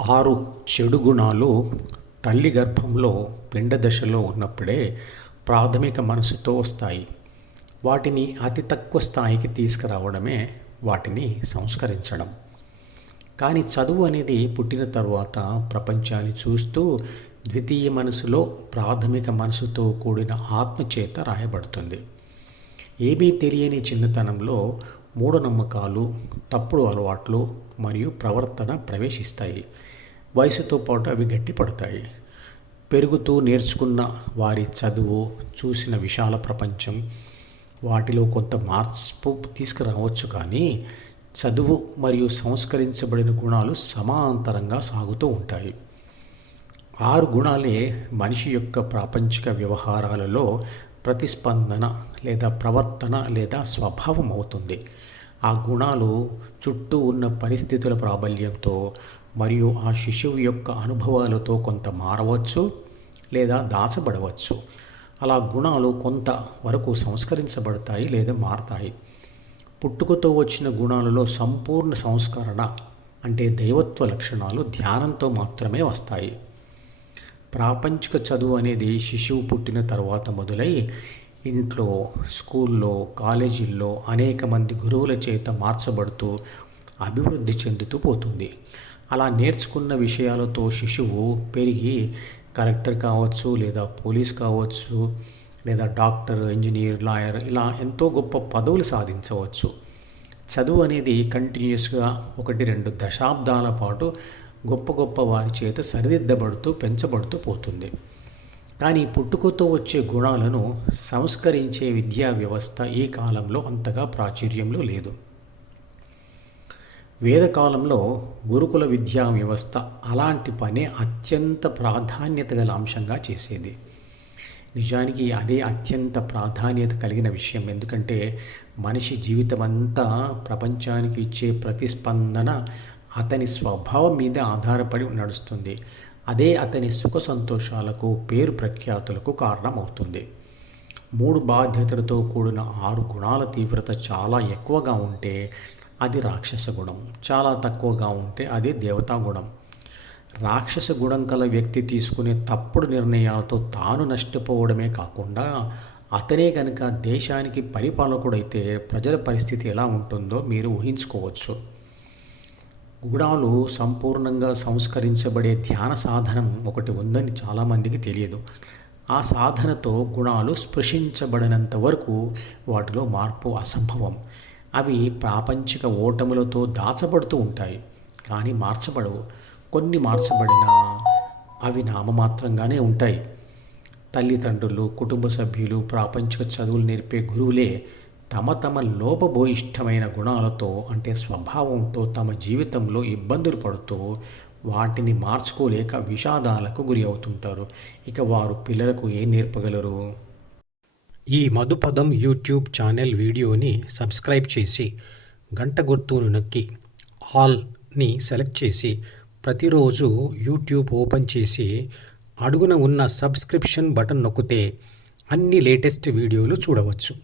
ఆరు చెడు గుణాలు తల్లి గర్భంలో పిండ దశలో ఉన్నప్పుడే ప్రాథమిక మనసుతో వస్తాయి. వాటిని అతి తక్కువ స్థాయికి తీసుకురావడమే వాటిని సంస్కరించడం. కానీ చదువు అనేది పుట్టిన తర్వాత ప్రపంచాన్ని చూస్తూ ద్వితీయ మనసులో ప్రాథమిక మనసుతో కూడిన ఆత్మచేత రాయబడుతుంది. ఏమీ తెలియని చిన్నతనంలో మూఢనమ్మకాలు తప్పుడు అలవాట్లు మరియు ప్రవర్తన ప్రవేశిస్తాయి. వయసుతో పాటు అవి గట్టిపడతాయి. పెరుగుతూ నేర్చుకున్న వారి చదువు చూసిన విశాల ప్రపంచం వాటిలో కొంత మార్పు తీసుకురావచ్చు కానీ చదువు మరియు సంస్కరించబడిన గుణాలు సమాంతరంగా సాగుతూ ఉంటాయి. ఆరు గుణాలే మనిషి యొక్క ప్రాపంచిక వ్యవహారాలలో ప్రతిస్పందన లేదా ప్రవర్తన లేదా స్వభావం అవుతుంది ఆ గుణాలు చుట్టూ ఉన్న పరిస్థితుల ప్రాబల్యంతో మరియు ఆ శిశువు యొక్క అనుభవాలతో కొంత మారవచ్చు లేదా దాచబడవచ్చు. అలా గుణాలు కొంత వరకు సంస్కరించబడతాయి లేదా మారతాయి. పుట్టుకతో వచ్చిన గుణాలలో సంపూర్ణ సంస్కరణ అంటే దైవత్వ లక్షణాలు ధ్యానంతో మాత్రమే వస్తాయి. ప్రాపంచిక చదువు అనేది శిశువు పుట్టిన తర్వాత మొదలై ఇంట్లో స్కూల్లో కాలేజీల్లో అనేక మంది గురువుల చేత మార్చబడుతూ అభివృద్ధి చెందుతూ పోతుంది. అలా నేర్చుకున్న విషయాలతో శిశువు పెరిగి కలెక్టర్ కావచ్చు లేదా పోలీస్ కావచ్చు లేదా డాక్టర్ ఇంజనీర్ లాయర్ ఇలా ఎంతో గొప్ప పదవులు సాధించవచ్చు. చదువు అనేది కంటిన్యూస్గా ఒకటి రెండు దశాబ్దాల పాటు గొప్ప గొప్ప వారి చేత సరిదిద్దబడుతూ పెంచబడుతూ పోతుంది. కానీ పుట్టుకతో వచ్చే గుణాలను సంస్కరించే విద్యా వ్యవస్థ ఈ కాలంలో అంతగా ప్రాచుర్యంలో లేదు. వేదకాలంలో గురుకుల విద్యా వ్యవస్థ అలాంటి పనే అత్యంత ప్రాధాన్యత గల అంశంగా చేసేది. నిజానికి అదే అత్యంత ప్రాధాన్యత కలిగిన విషయం ఎందుకంటే మనిషి జీవితం అంతా ప్రపంచానికి ఇచ్చే ప్రతిస్పందన అతని స్వభావం మీద ఆధారపడి నడుస్తుంది. అదే అతని సుఖ సంతోషాలకు పేరు ప్రఖ్యాతులకు కారణమవుతుంది. మూడు బాధ్యతలతో కూడిన ఆరు గుణాల తీవ్రత చాలా ఎక్కువగా ఉంటే అది రాక్షస గుణం. చాలా తక్కువగా ఉంటే అది దేవతా గుణం. రాక్షస గుణం కల వ్యక్తి తీసుకునే తప్పుడు నిర్ణయాలతో తాను నష్టపోవడమే కాకుండా అతనే కనుక దేశానికి పరిపాలకుడైతే ప్రజల పరిస్థితి ఎలా ఉంటుందో మీరు ఊహించుకోవచ్చు. గుణాలు సంపూర్ణంగా సంస్కరించబడే ధ్యాన సాధనం ఒకటి ఉందని చాలామందికి తెలియదు. ఆ సాధనతో గుణాలు స్పృశించబడినంత వరకు వాటిలో మార్పు అసంభవం. అవి ప్రాపంచిక ఓటములతో దాచబడుతూ ఉంటాయి కానీ మార్చబడవు. కొన్ని మార్చబడినా అవి నామమాత్రంగానే ఉంటాయి. తల్లిదండ్రులు కుటుంబ సభ్యులు ప్రాపంచిక చదువులు నేర్పే గురువులే తమ తమ లోపభూయిష్టమైన గుణాలతో అంటే స్వభావంతో తమ జీవితంలో ఇబ్బందులు పడుతూ వాటిని మార్చుకోలేక విషాదాలకు గురి అవుతుంటారు. ఇక వారు పిల్లలకు ఏం నేర్పగలరు? ఈ మధుపదం యూట్యూబ్ ఛానల్ వీడియోని సబ్స్క్రైబ్ చేసి గంట గుర్తును నొక్కి ఆల్ని సెలెక్ట్ చేసి ప్రతిరోజు యూట్యూబ్ ఓపెన్ చేసి అడుగున ఉన్న సబ్స్క్రిప్షన్ బటన్ నొక్కితే అన్ని లేటెస్ట్ వీడియోలు చూడవచ్చు.